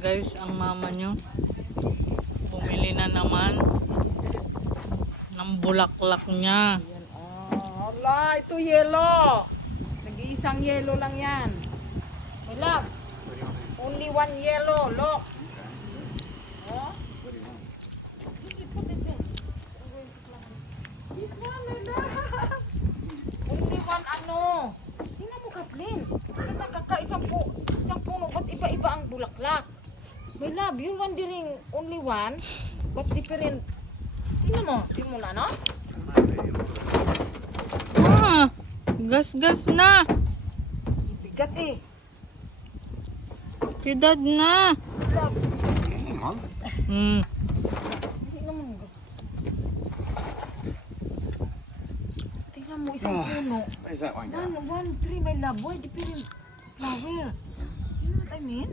Guys, ang mama nyo bumili na naman ng bulaklak niya. Yan, oh. Ala, ito yellow. Nag-iisang yellow lang yan. My love, only one yellow. Look. Oh? This one, my love. Only one ano. Tingnan mo, Kathleen. Kita kaka isang puno. Ba't iba-iba ang bulaklak? My love, you're wondering only one, but different. Tingnan mo, di mo na, no? Ah, gas-gas na. Bigat eh. Tidad na. Love. Hmm. Tingnan mo. Tingnan mo, isang puno. What is that one? One tree, my love. Why different flower? You know what I mean?